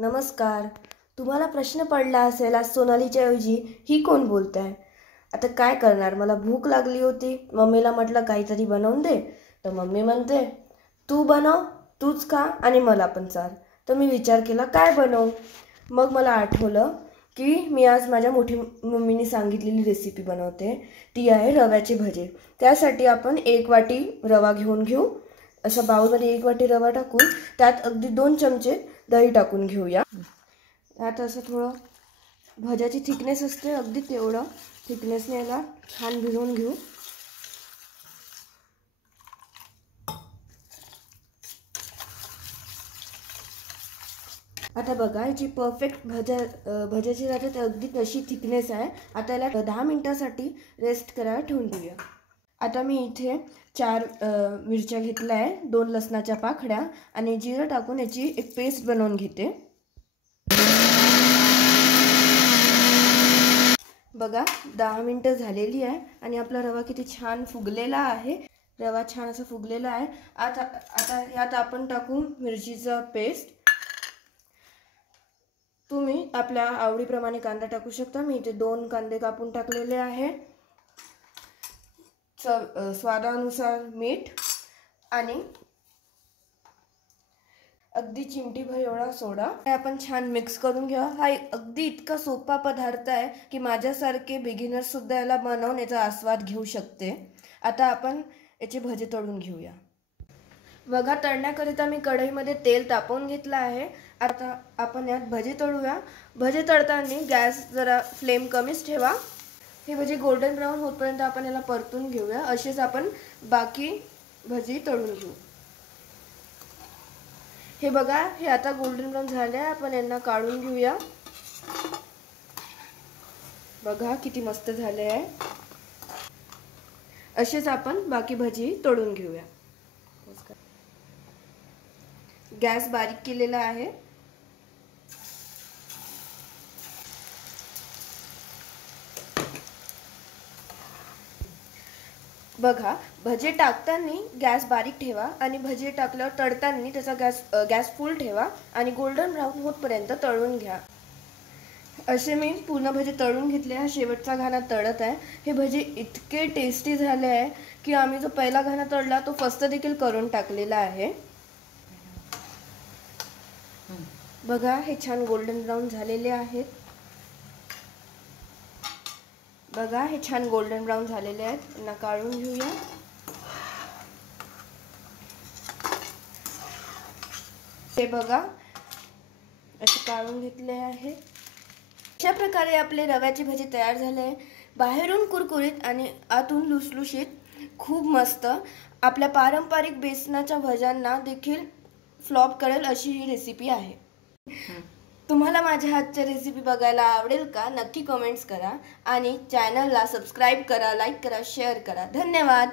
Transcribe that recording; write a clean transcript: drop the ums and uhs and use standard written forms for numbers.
नमस्कार. तुम्हाला प्रश्न पडला असेल आज सोनालीच्या ऐवजी ही कोण बोलताय. आता काय करणार, मला भूक लागली होती. मम्मीला म्हटलं काहीतरी बनवून दे, तर मम्मी म्हणते तू बनव, तूच खा आणि मला पण चाल. तर मी विचार केला काय बनवू. मग मला आठवलं की मी आज माझ्या मोठी मम्मीने सांगितलेली रेसिपी बनवते. ती आहे रव्याचे भजे. त्यासाठी आपण 1 वाटी रवा घेऊ. असं बाउलमध्ये 1 वाटी रवा टाकून त्यात अगदी 2 चमचे दही टाकून घेऊया. त्यात असं थोडं भज्याची थिकनेस असते, अगदी तेवढं थिकनेसने याला छान भिजवून घेऊ. आता बघा याची परफेक्ट भज्याची राहते ते अगदी तशी थिकनेस आहे. आता याला 10 मिनिटासाठी रेस्ट करायला ठेवून देऊया. आता मी इथे 4 मिरच्या घेतल्या आहे, 2 लसणाच्या पाकळ्या आणि जिरं टाकून याची एक पेस्ट बनवून घेते. बघा 10 मिनिटं झालेली आहे आणि आपला रवा किती छान फुगलेला आहे. रवा छान असा फुगलेला आहे. आता यात आपण टाकू मिरचीचं पेस्ट. तुम्ही आपल्या आवडीप्रमाणे कांदा टाकू शकता. मी इथे 2 कांदे कापून टाकलेले आहे. स्वादानुसार मीठ आणि अगदी चिमटीभर एवढा सोडा. हे आपण छान मिक्स करून घ्या. हा अगदी इतका सोपा पदार्थ आहे की माझ्यासारखे बिगिनर सुद्धा याला बनवण्याचा आस्वाद घेऊ शकते. आता आपण याचे भजे तळून घेऊया. बघा तळण्याकरिता मी कढईमध्ये तेल तापवून घेतलं आहे. आता आपण यात भजे तळूया. भजे तळताना गॅस जरा फ्लेम कमीच ठेवा. हे भजे गोल्डन ब्राऊन होतपर्यंत आपण याला परतून घेऊया. असेच आपण बाकी भजी तळून घेऊ. हे बघा हे आता गोल्डन ब्राऊन झाले आहे. आपण यांना काढून घेऊया. बघा किती मस्त झाले आहे. असेच आपण बाकी भजी तळून घेऊया. गॅस बारीक केलेला आहे. बघा भजे टाकताना गॅस बारीक ठेवा आणि भजे टाकल्यावर तळताना त्याचा गॅस फुल ठेवा आणि गोल्डन ब्राऊन होतपर्यंत तळून घ्या. असे मी पूर्ण भजे तळून घेतले. हा शेवटचा घाणा तळत आहे. हे भजे इतके टेस्टी झाले आहे की आम्ही जो पहिला घाणा तळला तो फस्त देखील करून टाकलेला आहे. बघा हे छान गोल्डन ब्राऊन झालेले आहेत. बघा हे छान गोल्डन ब्राऊन झालेले आहेत. यांना काढून घेऊया. हे बघा असे काढून घेतले आहे. अशा प्रकारे आपले रव्याचे भजे तयार झाले आहे. बाहेरून कुरकुरीत आणि आतून लुसलुशीत, खूप मस्त. आपल्या पारंपरिक बेसनाच्या भज्यांना देखील फ्लॉप करेल अशी ही रेसिपी आहे. तुम्हाला माझ्या हातच्या रेसिपी बघायला आवडेल का? नक्की कमेंट्स करा आणि चॅनलला सबस्क्राईब करा, लाईक करा, शेअर करा. धन्यवाद.